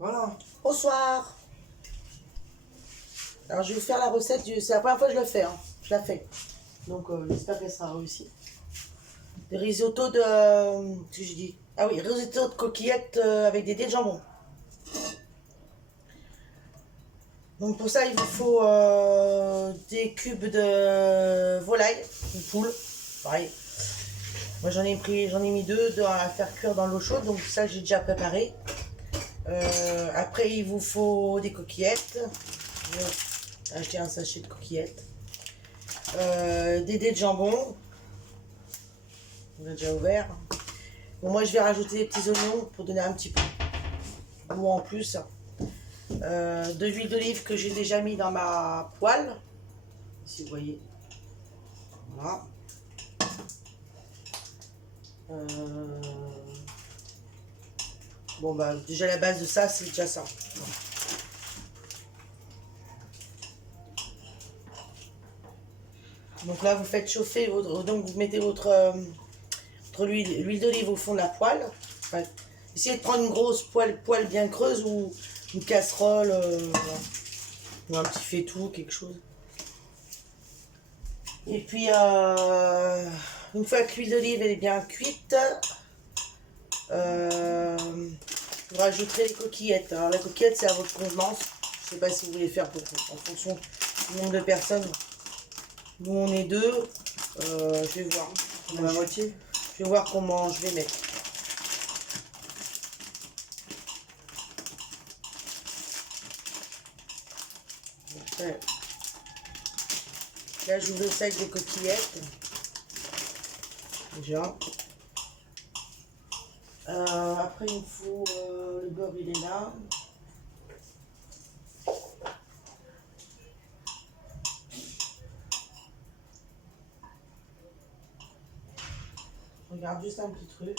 Voilà. Bonsoir. Alors je vais vous faire la recette c'est la première fois que je le fais, hein. Je la fais. Donc j'espère qu'elle sera réussie. Des risottos de... qu'est-ce que je dis? Ah oui, risotto de coquillettes avec des dés de jambon. Donc pour ça il vous faut des cubes de volaille ou poule. Pareil. Moi j'en ai mis deux à faire cuire dans l'eau chaude, donc ça j'ai déjà préparé. Après il vous faut des coquillettes. J'ai acheté un sachet de coquillettes. Des dés de jambon. On a déjà ouvert. Bon, moi je vais rajouter des petits oignons pour donner un petit peu de goût en plus. De l'huile d'olive que j'ai déjà mis dans ma poêle. Si vous voyez. Voilà. Bon bah déjà la base de ça c'est déjà ça. Donc là vous faites chauffer votre, donc vous mettez votre l'huile d'olive au fond de la poêle. Enfin, essayez de prendre une grosse poêle bien creuse ou une casserole ou un petit faitout, quelque chose. Et puis une fois que l'huile d'olive est bien cuite, vous rajouterez les coquillettes. Alors la coquillette c'est à votre convenance. Je ne sais pas si vous voulez faire en fonction du nombre de personnes. Nous on est deux. Je vais voir. On a la moitié. Je vais voir comment je vais mettre. Après, là j'ouvre le sac des coquillettes. Déjà. Après il me faut le beurre, il est là. Je regarde juste un petit truc.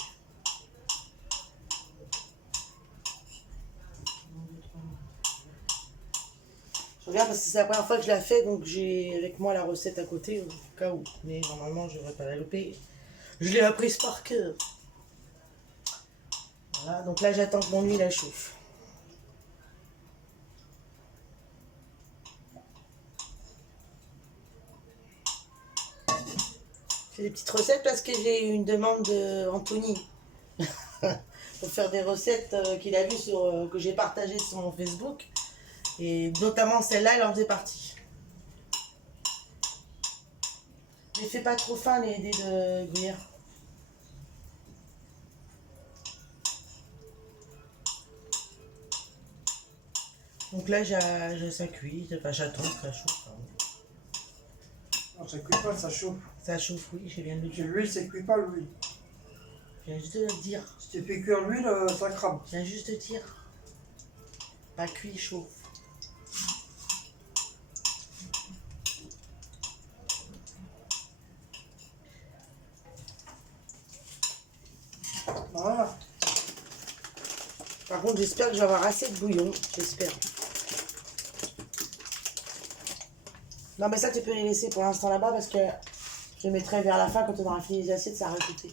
Je regarde parce que c'est la première fois que je la fais, donc j'ai avec moi la recette à côté, au cas où. Mais normalement je ne devrais pas la louper. Je l'ai apprise par cœur. Voilà, donc là j'attends que mon huile elle chauffe. Je fais des petites recettes parce que j'ai eu une demande de Anthony pour faire des recettes qu'il a vues que j'ai partagées sur mon Facebook. Et notamment celle-là, elle en faisait partie. Je les fais pas trop fin les dés de gruyère. Donc là, ça cuit, enfin j'attends que ça chauffe. Non, ça cuit pas, ça chauffe. Ça chauffe, oui, je viens de le Parce que dire. l'huile, ça cuit pas l'huile. Je viens juste de le dire. Si tu fais cuire l'huile, ça crame. Je viens juste de dire. Pas cuit, chaud. Voilà. Par contre, j'espère que je vais avoir assez de bouillon. J'espère. Non, mais ça, tu peux les laisser pour l'instant là-bas parce que je les mettrai vers la fin quand on aura fini les assiettes, ça va rajouter.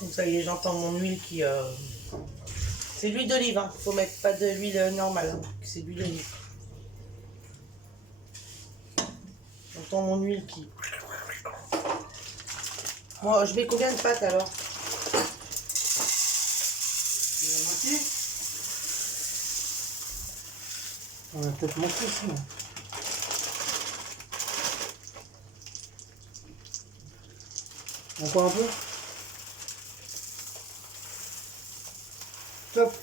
Donc ça y est, j'entends mon huile qui... C'est de l'huile d'olive, hein. Faut mettre pas de l'huile normale, hein. C'est de l'huile d'olive. J'entends mon huile qui... Moi, je mets combien de pâtes alors? La moitié. On va peut-être monter sinon. Encore un peu. Top.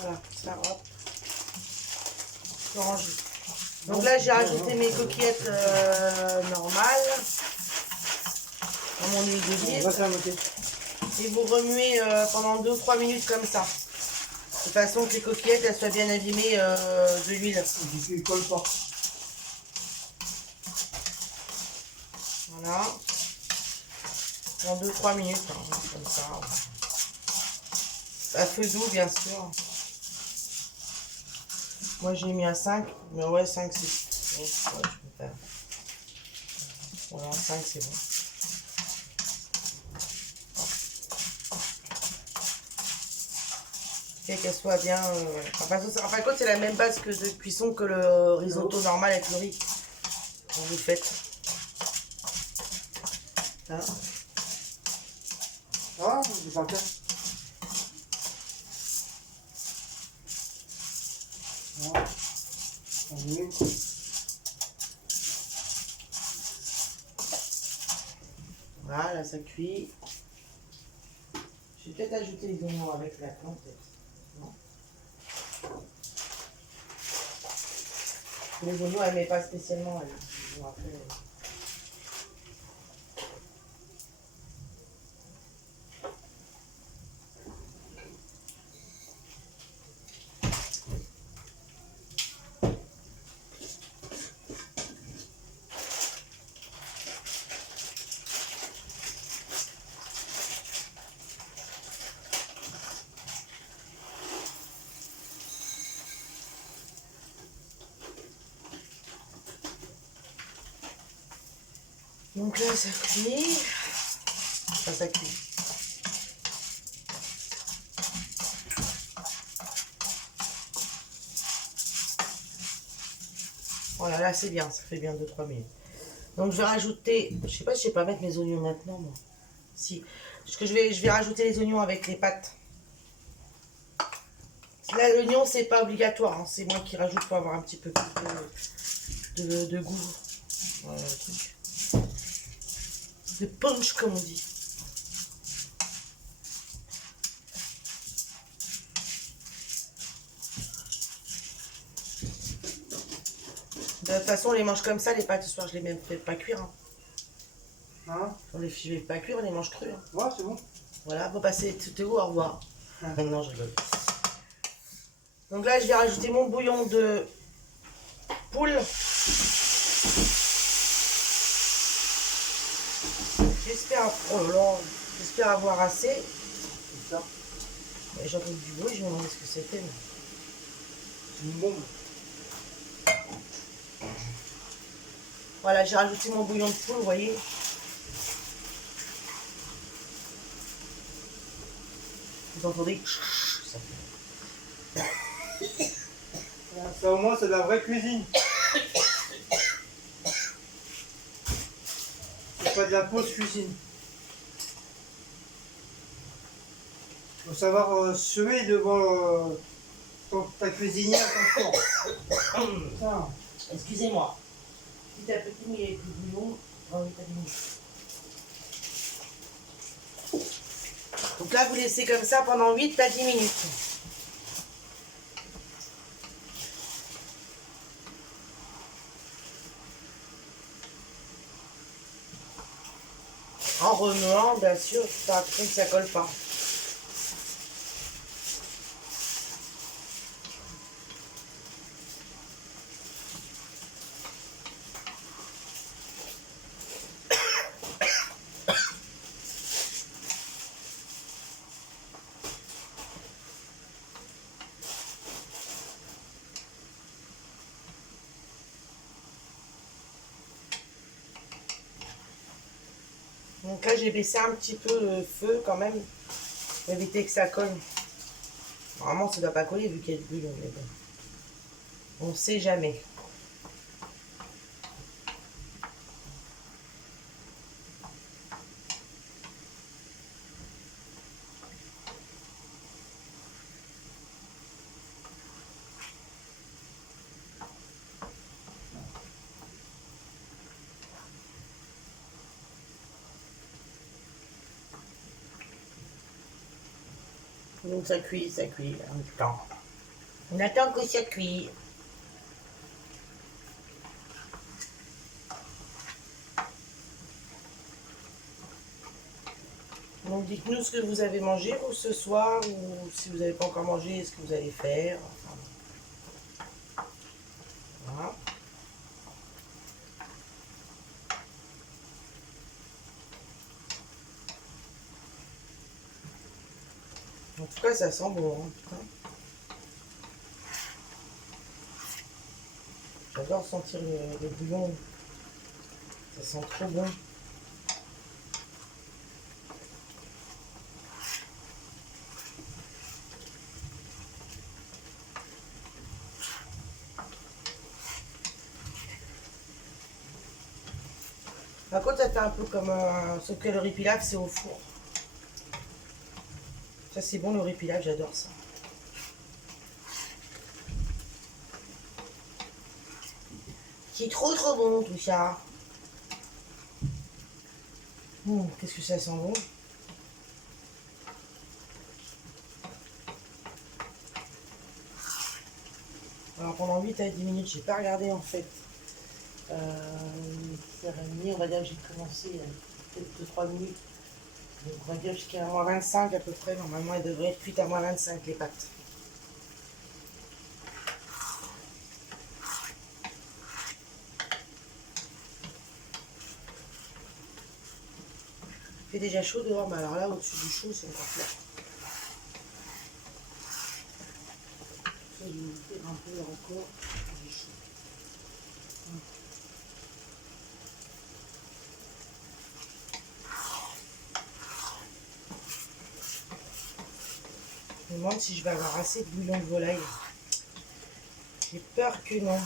Voilà, ça, hop. Je range. Donc là, j'ai rajouté mes coquillettes normales dans mon huile On d'olive. va faire la moitié. Et vous remuez pendant 2 ou 3 minutes comme ça. De façon que les coquillettes elles soient bien abîmées de l'huile. Et puis il colle pas. Voilà. Dans 2-3 minutes, hein, comme ça. À feu doux, bien sûr. Moi, j'ai mis à 5. Mais ouais, 5, c'est... Ouais, je peux faire. Voilà, 5 c'est bon. Et qu'elle soit bien... Enfin, en fin de compte, c'est la même base que de cuisson que le risotto normal avec le riz. Quand vous le faites. Hein? Ah, c'est pas bien. Voilà. On y est. Voilà, ça cuit. Je vais peut-être ajouter les oignons avec la plante. Non. Les oignons, elle ne met pas spécialement. Elle. Bon, après, donc là, ça cuit. Enfin, ça cuit. Voilà, là, c'est bien. Ça fait bien 2-3 minutes. Donc, je vais rajouter... Je sais pas si je vais pas mettre mes oignons maintenant, moi. Si. Parce que je vais rajouter les oignons avec les pâtes. Là, l'oignon, c'est pas obligatoire. Hein. C'est moi qui rajoute pour avoir un petit peu plus de goût. Voilà, le truc. De punch, comme on dit. De toute façon, on les mange comme ça, les pâtes ce soir, je les même fais pas cuire. Hein. Hein? Je vais pas cuire, on les mange crus. Hein. Ouais, c'est bon. Voilà, bon, passer tout est où, au revoir. Ah. Non, je rigole. Donc là, je vais rajouter mon bouillon de poule. J'espère, oh là là, j'espère avoir assez. C'est ça. J'ai entendu du bruit, je me demandais ce que c'était. Mais... C'est une bombe. Voilà, j'ai rajouté mon bouillon de poule, vous voyez. Vous entendez? Ça fait... Ça au moins c'est de la vraie cuisine. C'est pas de la fausse cuisine. Faut savoir semer devant ta cuisinière ton four. Excusez-moi. Petit à petit, mais il y a plus de bouillon. Donc là, vous laissez comme ça pendant 8 à 10 minutes. En remuant, bien sûr, ça ne ça colle pas. Donc là, j'ai baissé un petit peu le feu quand même, pour éviter que ça colle. Normalement, ça ne doit pas coller vu qu'il y a du bouillon. Mais bon. On ne sait jamais. Donc ça cuit, on attend. On attend que ça cuit. Donc dites-nous ce que vous avez mangé vous ce soir, ou si vous n'avez pas encore mangé, ce que vous allez faire. Enfin, voilà. En tout cas, ça sent bon. Hein, putain. J'adore sentir le bouillon. Ça sent trop bon. Par contre, ça fait un peu comme ce que le riz pilaf, c'est au four. Ça, c'est bon le riz pilaf, j'adore ça. C'est trop bon tout ça. Qu'est-ce que ça sent bon. Alors pendant 8 à 10 minutes, j'ai pas regardé en fait. 8h30, on va dire que j'ai commencé peut-être 2-3 minutes. Donc on va dire jusqu'à moins 25 à peu près. Normalement, elles devraient être cuites à moins 25 les pâtes. Il fait déjà chaud dehors, mais alors là, au-dessus du chaud, c'est encore pire. Je vais vous faire un peu encore. J'ai chaud. Je me demande si je vais avoir assez de bouillon de volaille. J'ai peur que non.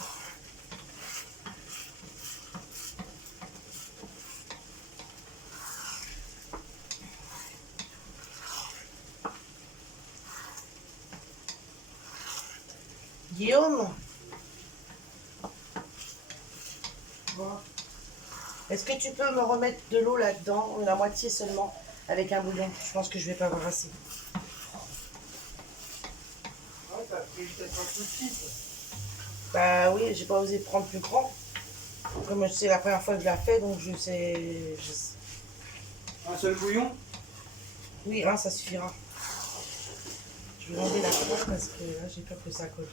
Guillaume, est-ce que tu peux me remettre de l'eau là-dedans, la moitié seulement, avec un bouillon? Je pense que je vais pas avoir assez. Ouais, t'as pris peut-être un peu de suite. Bah oui, j'ai pas osé prendre plus grand. Comme c'est la première fois que je la fais, donc je sais. Un seul bouillon? Oui, hein, ça suffira. Je vais enlever la croix parce que là, j'ai peur que ça colle.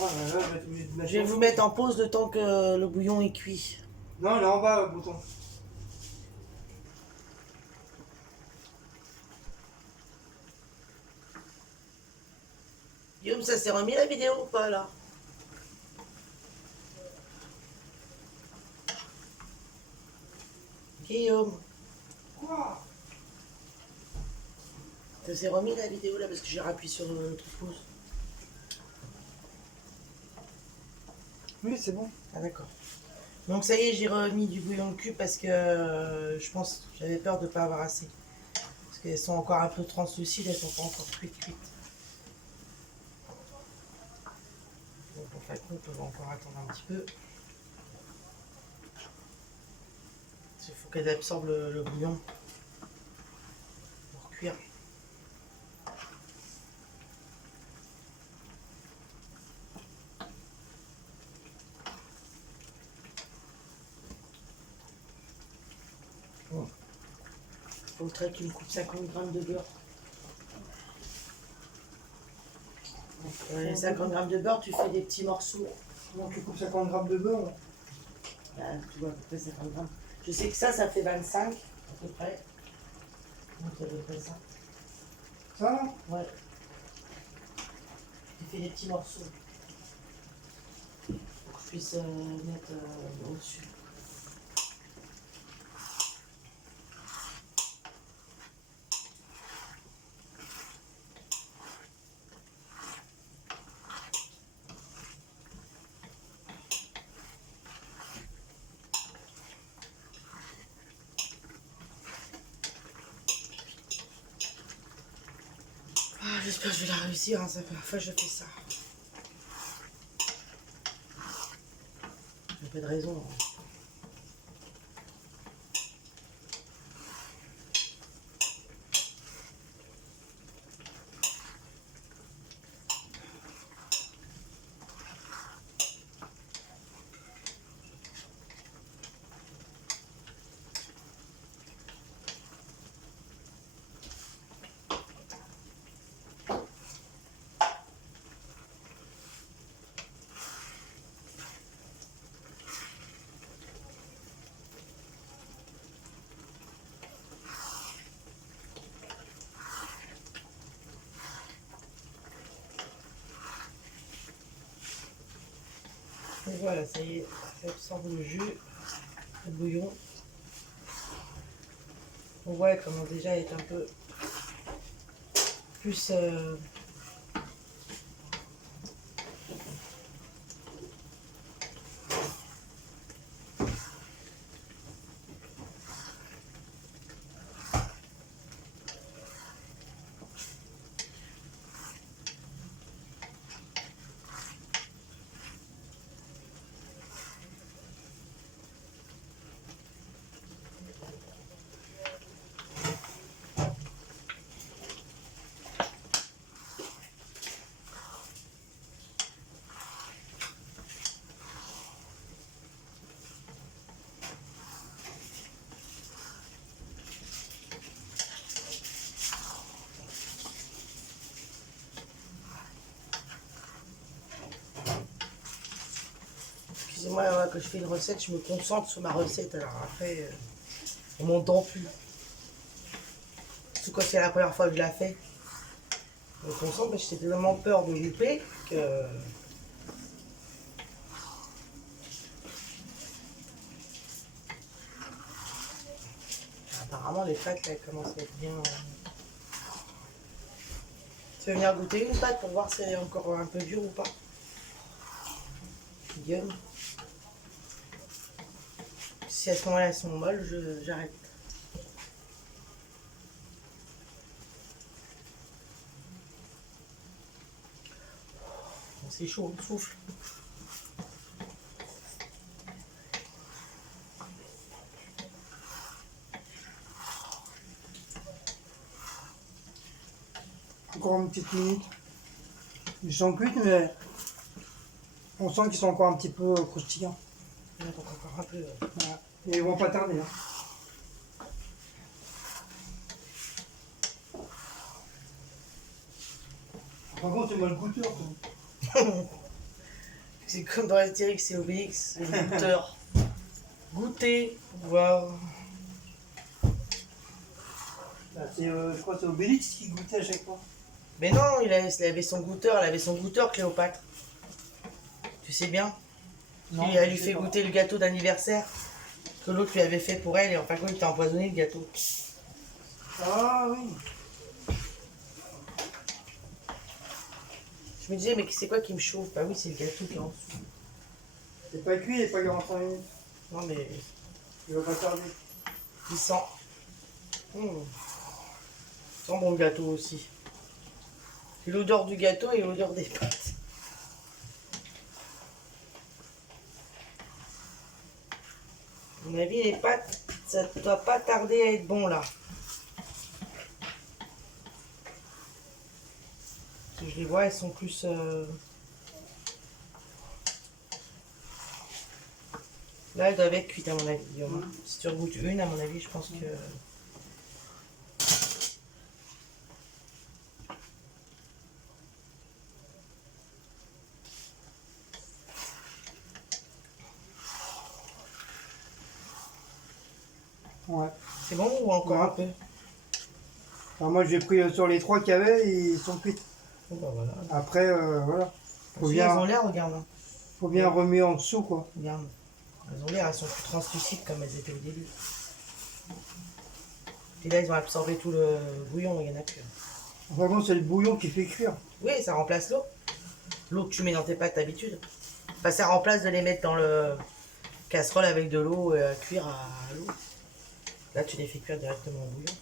Oh là là, je vais être obligé de mettre. Je vais vous mettre en pause le temps que le bouillon est cuit. Non, il est en bas, le bouton. Guillaume, ça s'est remis la vidéo ou pas là? Guillaume, Quoi? ça s'est remis la vidéo là parce que j'ai rappuyé sur le truc pause. Oui, c'est bon. Ah d'accord. Donc ça y est, j'ai remis du bouillon de cube parce que je pense, j'avais peur de ne pas avoir assez. Parce qu'elles sont encore un peu translucides, elles sont pas encore cuites. Donc en fait, on peut encore attendre un petit peu. Il faut qu'elles absorbent le bouillon pour cuire. Bon. Faudrait que tu me coupes 50 grammes de beurre. Les 50 grammes de beurre, tu fais des petits morceaux. Comment tu coupes 50 grammes de beurre là? Là, tu vois à peu près 50 grammes. Je sais que ça fait 25 à peu près. Donc c'est à peu près ça. Ça là? Ouais. Tu fais des petits morceaux. Pour que je puisse mettre au-dessus. Ah, j'espère que je vais la réussir, hein, ça fait la première fois que je fais ça. Il n'y a pas de raison. Hein. Voilà, ça y est, ça absorbe le jus, le bouillon. On voit elle commence déjà à être un peu plus... Excusez-moi, là, que je fais une recette, je me concentre sur ma recette. Alors après, on m'entend plus. Surtout quand c'est la première fois que je la fais. Je me concentre, mais j'ai tellement peur de louper que... Apparemment, les pâtes, là, elles commencent à être bien... Tu veux venir goûter une pâte pour voir si elle est encore un peu dure ou pas? Guillaume. Si à ce moment-là, elles sont molles, j'arrête. C'est chaud, on souffle. Encore une petite minute. Ils sont cuits, mais on sent qu'ils sont encore un petit peu croustillants. Il y en a encore un peu. Voilà. Et ils vont pas tarder. Hein. Par contre, c'est moi le goûteur. Quoi. C'est comme dans Astérix et Obélix, le goûteur. Goûter, voir. Là, je crois que c'est Obélix qui goûtait à chaque fois. Mais non, il avait son goûteur, elle avait son goûteur Cléopâtre. Tu sais bien. Elle lui fait goûter le gâteau d'anniversaire que l'autre lui avait fait pour elle et en fin de compte il était empoisonné le gâteau. Ah oui. Je me disais mais c'est quoi qui me chauffe? Bah oui c'est le gâteau qui est en dessous. C'est pas cuit, il n'est pas 45 minutes. Non mais Il va pas tarder. il sent. Il sent bon le gâteau aussi. C'est l'odeur du gâteau et l'odeur des pâtes. À mon avis les pâtes ça ne doit pas tarder à être bon là. Parce que je les vois elles sont plus... Là, elles doivent être cuites à mon avis, Guillaume. Si tu regoutes une, à mon avis, je pense que... Ouais. C'est bon ou encore un peu? Alors moi j'ai pris sur les 3 qu'il y avait, ils sont cuits. Bon, bah voilà. Après, voilà. Faut Elles bien, ont l'air, regarde. faut bien remuer en dessous, quoi. Regarde. Elles ont l'air, elles sont plus translucides comme elles étaient au début. Et là, ils ont absorbé tout le bouillon, il n'y en a plus. Par contre, c'est le bouillon qui fait cuire. Oui, ça remplace l'eau. L'eau que tu mets dans tes pâtes d'habitude. Enfin, ça remplace de les mettre dans le casserole avec de l'eau et cuire à l'eau. Là, tu les fais cuire directement au bouillon.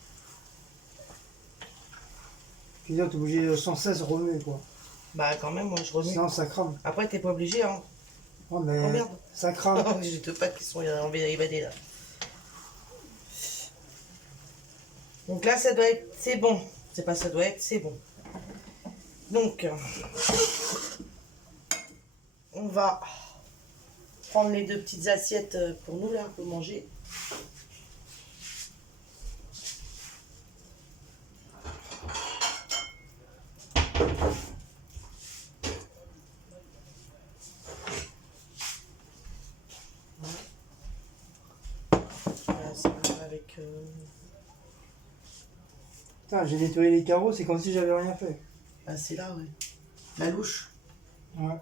Puis là, t'es obligé de sans cesse remuer, quoi. Bah, quand même, moi, je remue. Sinon, ça crame. Après, t'es pas obligé, hein. Oh, mais Oh, merde. ça crame. J'ai deux pâtes qui sont évadées, là. Donc là, ça doit être... C'est bon. C'est pas ça doit être, c'est bon. Donc, on va prendre les deux petites assiettes pour nous, là, pour manger. Voilà, ça va avec... Putain, j'ai nettoyé les carreaux, c'est comme si j'avais rien fait. Ah, c'est là, ouais. La louche. Ouais.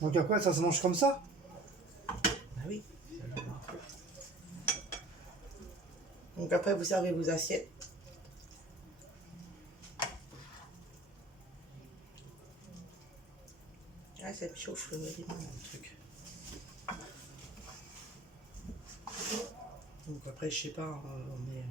Donc après, ça se mange comme ça? Ah oui. Donc après, vous servez vos assiettes. Ah, ça me chauffe le truc. Donc après, je sais pas, mais...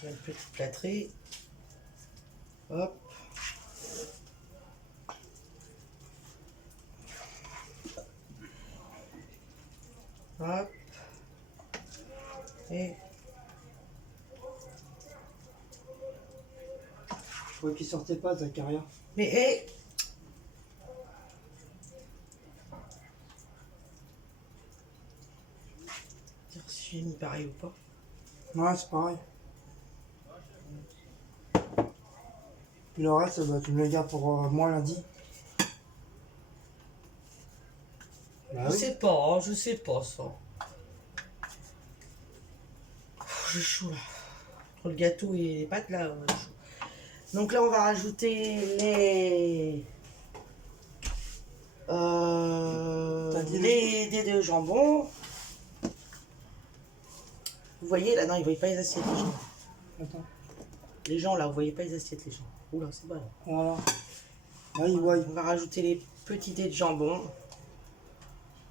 je vais une petite plâtrée. Hop. Hop. Et... Je crois qu'il sortait pas, Zacharia. Mais hé, dire si j'ai mis pareil ou pas. Ouais, c'est pareil. Puis le reste, bah, tu me le gardes pour moi lundi. Bah oui. Je sais pas ça. J'ai chaud là. Entre le gâteau et les pâtes là, j'ai chaud. Donc là, on va rajouter les... T'as dit les dés de jambon. Vous voyez là, non, ils voyaient pas les assiettes les gens. Attends. Les gens là, vous voyez pas les assiettes les gens. Oula, c'est bon. Voilà. Là, il voit. On va rajouter les petits dés de jambon.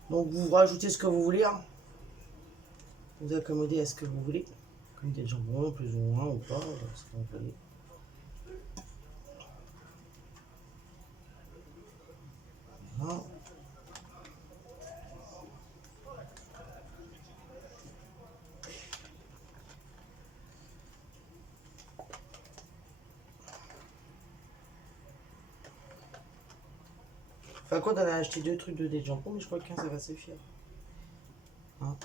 Donc vous rajoutez ce que vous voulez. Hein. Vous accommodez à ce que vous voulez. Comme des jambons, plus ou moins, ou pas. Ce que vous voulez. Voilà. Enfin, quoi, on a acheté 2 trucs de dés de jambon, mais je crois qu'un ça va suffire. Hein.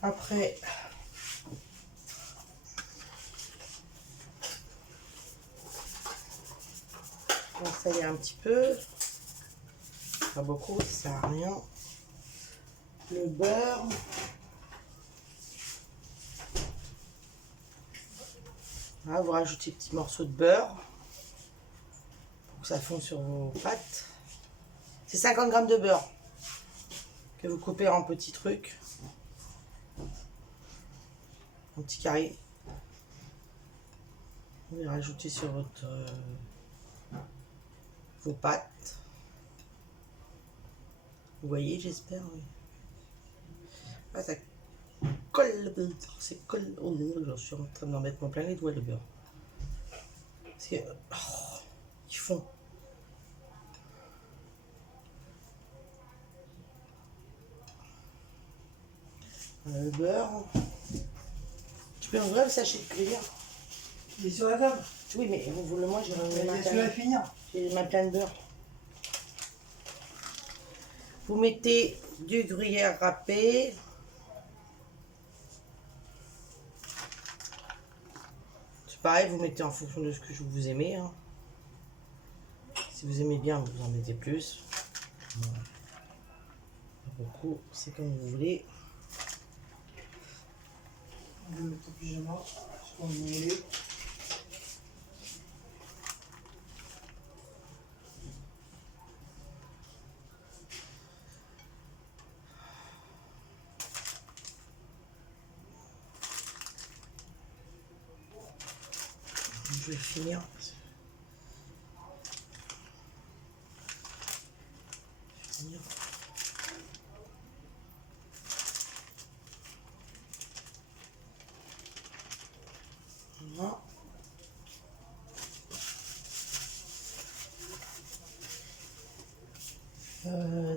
Après, on va saler un petit peu. Pas beaucoup, ça sert à rien. Le beurre. Là, vous rajoutez des petits morceaux de beurre pour que ça fonde sur vos pâtes. C'est 50 grammes de beurre que vous coupez en petits trucs. En petits carrés. Vous les rajoutez sur votre, vos pâtes. Vous voyez, j'espère. Oui. Ah, ça colle. C'est colle. Oh, je suis en train d'en mettre mon plein les doigts, le beurre. Parce que, oh, ils font. Le beurre. Tu peux ouvrir le sachet de cuillère? Il est sur la table. Oui, mais vous le moi, j'ai Tu vas finir. ma plein de beurre. Vous mettez du gruyère râpé. C'est pareil, vous mettez en fonction de ce que vous aimez. Hein. Si vous aimez bien, vous en mettez plus. Bon. Pas beaucoup, c'est comme vous voulez. On va mettre au pyjama, ce qu'on voulait. Je vais finir. Voilà.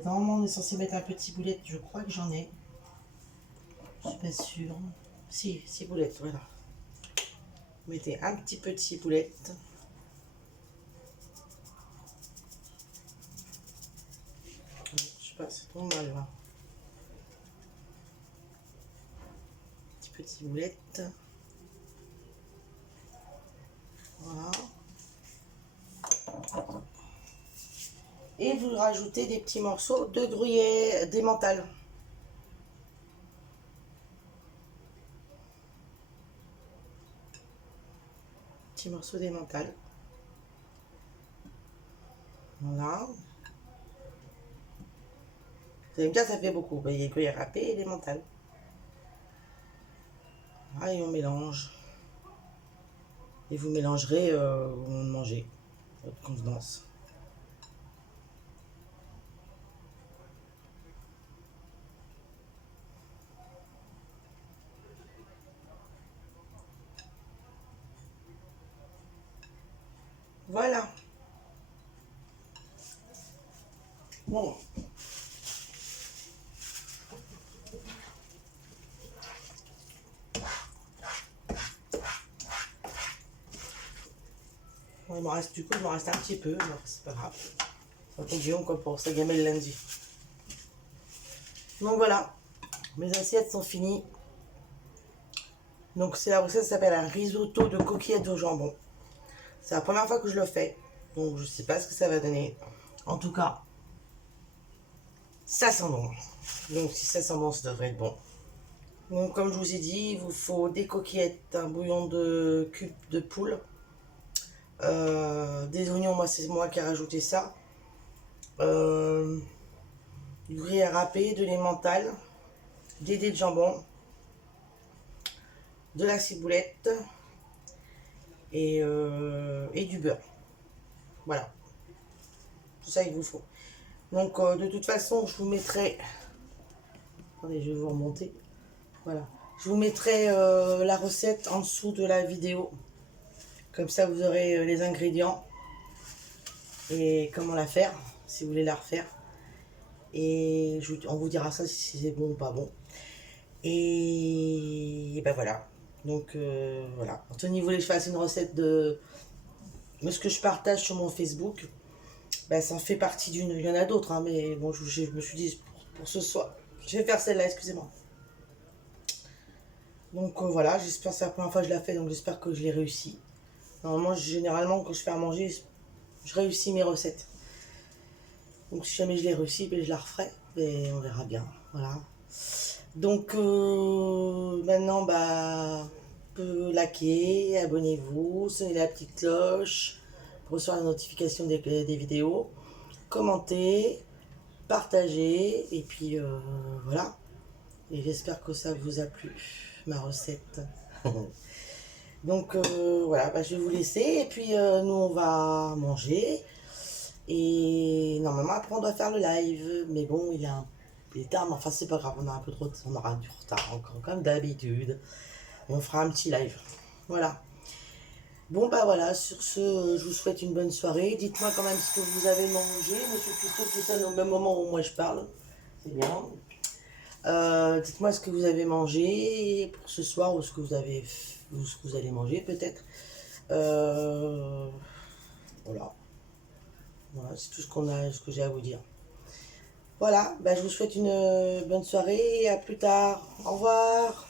Normalement, on est censé mettre un petit boulette. Je crois que j'en ai. Je suis pas sûre. Si, 6 boulettes, voilà. Vous mettez un petit peu de ciboulette. Je sais pas, c'est trop mal là. Petit peu de ciboulette. Voilà. Et vous rajoutez des petits morceaux de gruyère, d'emmental. Petits morceaux d'emmental. Voilà. Vous allez me dire, ça fait beaucoup. Il y a le gruyère râpé et l'emmental. Voilà, et on mélange. Et vous mélangerez au moment de manger, votre convenance. Voilà. Bon. Bon, il m'en reste du coup, il m'en reste un petit peu, mais c'est pas grave. Ça tombe bien quoi pour sa gamelle lundi. Donc voilà, mes assiettes sont finies. Donc c'est la recette, ça s'appelle un risotto de coquillettes au jambon. C'est la première fois que je le fais, donc je sais pas ce que ça va donner. En tout cas, ça sent bon. Donc si ça sent bon, ça devrait être bon. Donc comme je vous ai dit, il vous faut des coquillettes, un bouillon de cubes de poule, des oignons, moi c'est moi qui ai rajouté ça, du gruyère râpé, de l'emmental, des dés de jambon, de la ciboulette et du beurre. Voilà, tout ça il vous faut. Donc de toute façon, je vous mettrai... Attendez, je vais vous remonter. Voilà. Je vous mettrai la recette en dessous de la vidéo. Comme ça, vous aurez les ingrédients et comment la faire, si vous voulez la refaire. Et on vous dira ça si c'est bon ou pas bon. Et ben voilà. Donc voilà. Anthony voulait que je fasse une recette de ce que je partage sur mon Facebook. Ben, ça en fait partie d'une. Il y en a d'autres, hein, mais bon, je me suis dit pour ce soir, je vais faire celle-là, excusez-moi. Donc voilà, j'espère, c'est la première fois que je la fais, donc j'espère que je l'ai réussi. Normalement, généralement, quand je fais à manger, je réussis mes recettes. Donc si jamais je l'ai réussi, ben, je la referai, mais on verra bien. Voilà. Donc maintenant, bah, likez, abonnez-vous, sonnez la petite cloche pour recevoir les notifications des vidéos, commentez, partagez, et puis voilà. Et j'espère que ça vous a plu, ma recette. Donc voilà, bah, je vais vous laisser, et puis nous on va manger. Et normalement après on doit faire le live, mais bon il est tard, mais enfin c'est pas grave, on a un peu trop, on aura du retard encore comme d'habitude. On fera un petit live. Voilà. Bon bah voilà, sur ce, je vous souhaite une bonne soirée. Dites-moi quand même ce que vous avez mangé. Monsieur Christophe qui sonne au même moment où moi je parle. C'est bien. Dites-moi ce que vous avez mangé pour ce soir ou ce que vous avez ou ce que vous allez manger peut-être. Voilà. Voilà, c'est tout ce que j'ai à vous dire. Voilà, bah, je vous souhaite une bonne soirée et à plus tard. Au revoir.